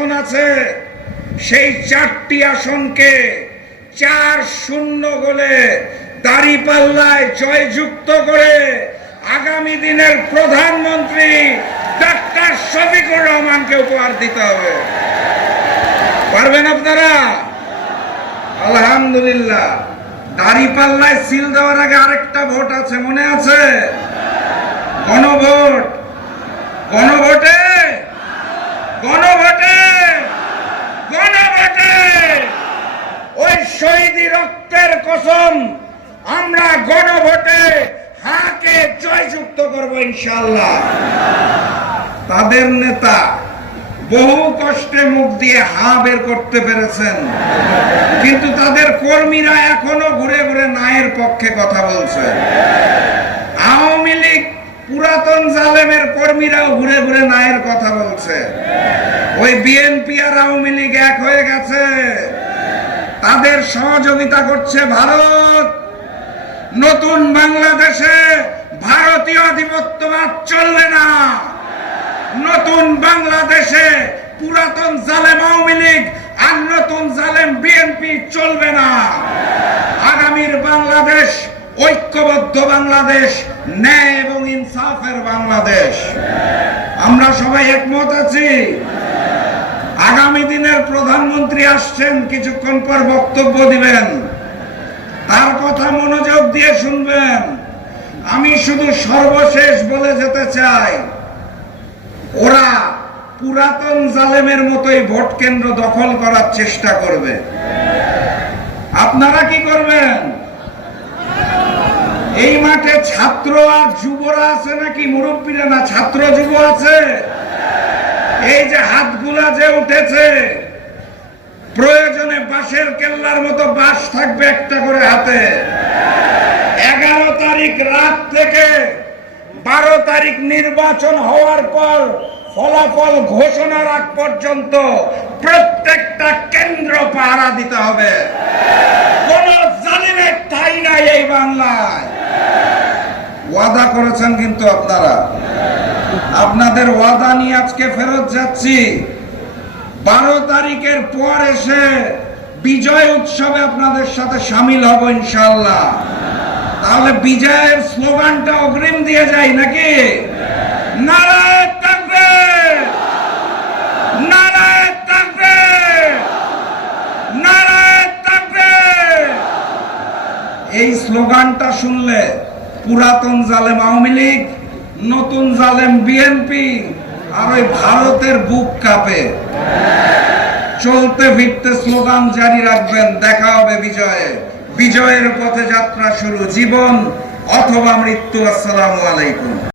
আসন আছে, সেই 4টি আসনকে 4-0 গোলে দাঁড়িপাল্লায় জয়যুক্ত করে আগামী দিনের প্রধানমন্ত্রী ডক্টর শফিকুর রহমানকে উপহার দিতে হবে। পারবেন আপনারা? আলহামদুলিল্লাহ। দাঁড়িপাল্লায় সিল দেওয়ার আগে আরেকটা ভোট আছে, মনে আছে? গণভোট। গণভোটে গণভোটে গণভোটে ওই শহীদি রক্তের কসম আমরা গণভোটে হাকে জয়যুক্ত করব ইনশাআল্লাহ। তাদের নেতা বহু কষ্টে মুখ দিয়ে হা বের করতে পেরেছেন, কিন্তু তাদের কর্মীরা এখনো ঘুরে ঘুরে নায়ের পক্ষে কথা বলছে। আওয়ামী লীগ পুরাতন জালেমের কর্মীরাও ঘুরে ঘুরে নায়ের কথা বলছে। ওই বিএনপি আর আওয়ামী লীগ এক হয়ে গেছে, তাদের সহযোগিতা করছে ভারত। নতুন বাংলাদেশে ভারতীয় আধিপত্যবাদ চলবে না। নতুন বাংলাদেশে পুরাতন জালেম আওয়ামী লীগ আর নতুন জালেম বিএনপি চলবে না। আগামীর বাংলাদেশ ঐক্যবদ্ধ বাংলাদেশ, ন্যায় এবং ইনসাফের বাংলাদেশ। আমরা সবাই একমত আছি। আগামী দিনের প্রধানমন্ত্রী আসছেন, কিছুক্ষণ পর বক্তব্য দিবেন, তার কথা মনোযোগ দিয়ে শুনবেন। আমি শুধু সর্বশেষ বলে যেতে চাই, ওরা পুরাতন জালেমের মতোই ভোট কেন্দ্র দখল করার চেষ্টা করবে। আপনারা কি করবেন? এই মাঠে ছাত্র আর যুবরা আছে নাকি? মুরব্বীরা না, ছাত্র যুব আছে? এই যে হাতগুলা যে উঠেছে, প্রয়োজনে বাঁশের কেল্লার মতো বাঁশ থাকবে একটা করে হাতে। 11 তারিখ রাত থেকে 12 তারিখ নির্বাচন হওয়ার পর ফলাফল ঘোষণার আগ পর্যন্ত প্রত্যেকটা কেন্দ্র পাহারা দিতে হবে। কোন জালিমের ঠাঁই নাই এই বাংলায়। ওয়াদা করেছেন কিন্তু আপনারা, আপনাদের ওয়াদা নিয়ে আজকে ফেরত যাচ্ছি। 12 তারিখের পর এসে বিজয় উৎসবে আপনাদের সাথে শামিল হব ইনশাআল্লাহ। তাহলে বিজয়ের স্লোগানটা অগ্রিম দিয়ে যাই নাকি? নারায়ে তাকবীর, নারায়ে তাকবীর, নারায়ে তাকবীর। এই স্লোগানটা শুনলে পুরাতন জালেম আওয়ামী লীগ, নতুন জালেম বিএনপি আর ওই ভারতের বুক কাঁপে। চলতে ফিরতে স্লোগান জারি রাখবেন। দেখা হবে বিজয়ে। বিজয়ের পথে যাত্রা শুরু, জীবন অথবা মৃত্যু। আসসালামু আলাইকুম।